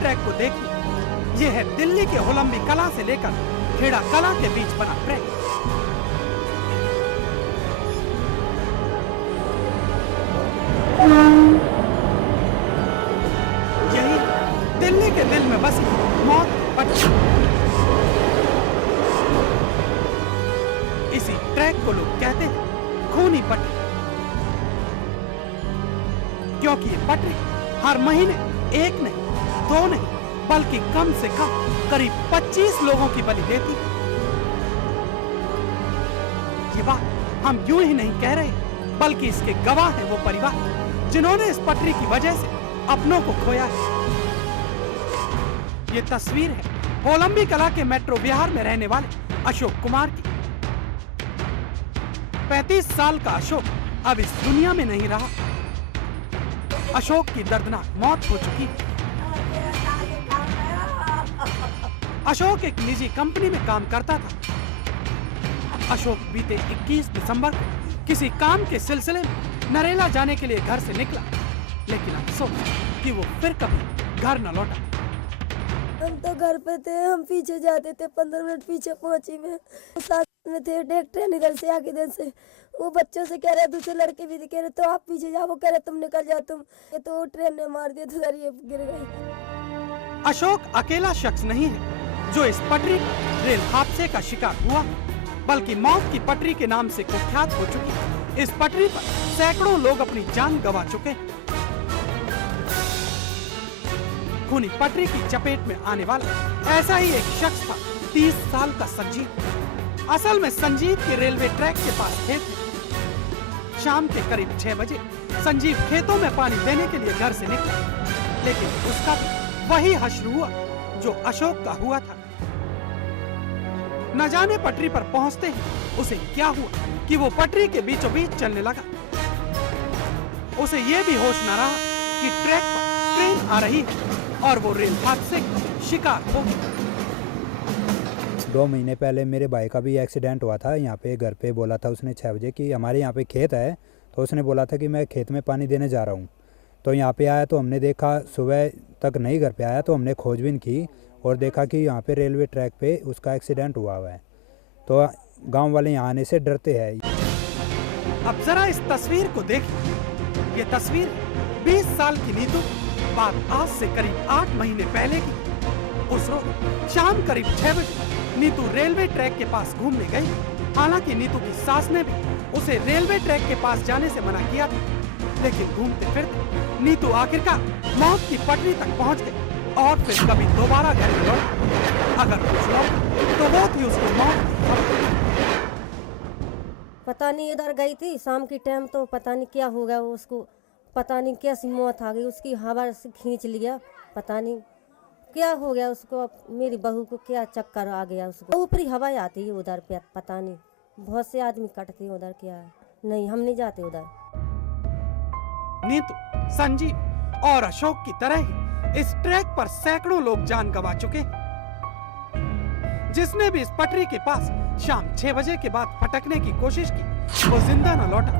Track को देखिए। ये है दिल्ली के होलंबी कला से लेकर खेड़ा कला के बीच बना ट्रैक। यही दिल्ली के दिल में बसी मौत पट्टी। इसी ट्रैक को लोग कहते हैं खूनी पट्टी, क्योंकि ये पटरी हर महीने एक नहीं, दो नहीं, बल्कि कम से कम करीब 25 लोगों की बलि देती। ये बात हम यूं ही नहीं कह रहे, बल्कि इसके गवाह हैं वो परिवार जिन्होंने इस पटरी की वजह से अपनों को खोया है। ये तस्वीर है होलंबी कला के मेट्रो विहार में रहने वाले अशोक कुमार की। 35 साल का अशोक अब इस दुनिया में नहीं रहा। अशोक की दर्दनाक मौत हो चुकी। अशोक एक निजी कंपनी में काम करता था। अशोक बीते 21 दिसंबर को किसी काम के सिलसिले में नरेला जाने के लिए घर से निकला, लेकिन अफसोस कि वो फिर कभी घर न लौटा। हम तो घर पे थे, हम पीछे जाते थे, 15 मिनट पीछे पहुंची में साथ में थे। एक ट्रेन इधर से आके इधर से वो बच्चों से कह रहे, दूसरे लड़के भी कह रहे तो आप पीछे जाओ, वो कह रहे तुम निकल जाओ तुम। ये तो वो ट्रेन ने मार दिया, तो ये गिर गई। अशोक अकेला शख्स नहीं है जो इस पटरी पर रेल हादसे का शिकार हुआ, बल्कि मौत की पटरी के नाम से कुख्यात हो चुकी। इस पटरी पर सैकड़ों लोग अपनी जान गंवा चुके। खूनी पटरी की चपेट में आने वाला ऐसा ही एक शख्स था 30 साल का संजीव। असल में संजीव के रेलवे ट्रैक के पास खेत है। शाम के करीब 6 बजे संजीव खेतों में पानी देने के लिए घर से निकला, लेकिन उसका भी वही हश्र हुआ जो अशोक का हुआ था। न जाने पटरी पर पहुंचते ही उसे क्या हुआ कि वो पटरी के बीचों बीच चलने लगा। उसे ये भी होश न रहा कि ट्रैक पर ट्रेन आ रही है और वो रेल हादसे का शिकार हो गया। 2 महीने पहले मेरे भाई का भी एक्सीडेंट हुआ था। यहाँ पे घर पे बोला था उसने 6 बजे कि हमारे यहाँ पे खेत है, तो उसने बोला था कि मैं खेत में पानी देने जा रहा हूँ। तो यहाँ पे आया तो हमने देखा, सुबह तक नहीं घर पे आया तो हमने खोजबीन की और देखा कि यहाँ पे रेलवे ट्रैक पे उसका एक्सीडेंट हुआ है। तो गाँव वाले यहाँ आने से डरते हैं। अब जरा इस तस्वीर को देखिए। ये तस्वीर 20 साल की नीतू बात आज से करीब 8 महीने पहले की। उस रोज शाम करीब 6 बजे नीतू रेलवे ट्रैक के पास घूमने गई। हालांकि नीतू की सास ने भी उसे रेलवे ट्रैक के पास जाने से मना किया था, लेकिन घूमते फिरते नीतू आखिरकार मौत की पटरी तक पहुंच गई और फिर कभी दोबारा घर में लौटी। अगर कुछ लौटा तो वो थी उसकी मौत। पता नहीं इधर गई थी शाम की टाइम, तो पता नहीं क्या हो गया उसको, पता नहीं कैसी मौत आ गई उसकी, हवा से खींच लिया, पता नहीं क्या हो गया उसको। मेरी बहू को क्या चक्कर आ गया उसको, ऊपरी हवा आती है उधर पे, पता नहीं बहुत से आदमी कटते हैं उधर, क्या है नहीं हम नहीं जाते उधर। नीतू, संजीव और अशोक की तरह ही इस ट्रैक पर सैकड़ों लोग जान गंवा चुके। जिसने भी इस पटरी के पास शाम 6 बजे के बाद फटकने की कोशिश की वो जिंदा न लौटा।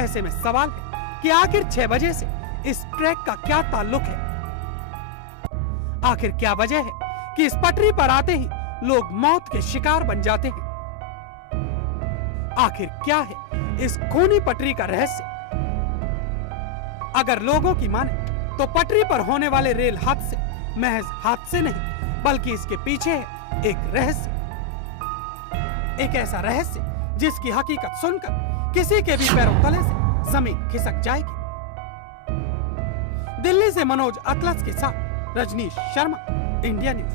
ऐसे में सवाल है कि आखिर 6 बजे से इस ट्रैक का क्या ताल्लुक है? आखिर क्या वजह है कि इस पटरी पर आते ही लोग मौत के शिकार बन जाते हैं? आखिर क्या है इस खूनी पटरी का रहस्य? अगर लोगों की माने तो पटरी पर होने वाले रेल हादसे महज हादसे नहीं, बल्कि इसके पीछे है एक रहस्य। एक ऐसा रहस्य जिसकी हकीकत सुनकर किसी के भी पैरों तले से जमीन खिसक जाएगी। दिल्ली से मनोज अतलस के साथ रजनीश शर्मा, इंडिया न्यूज।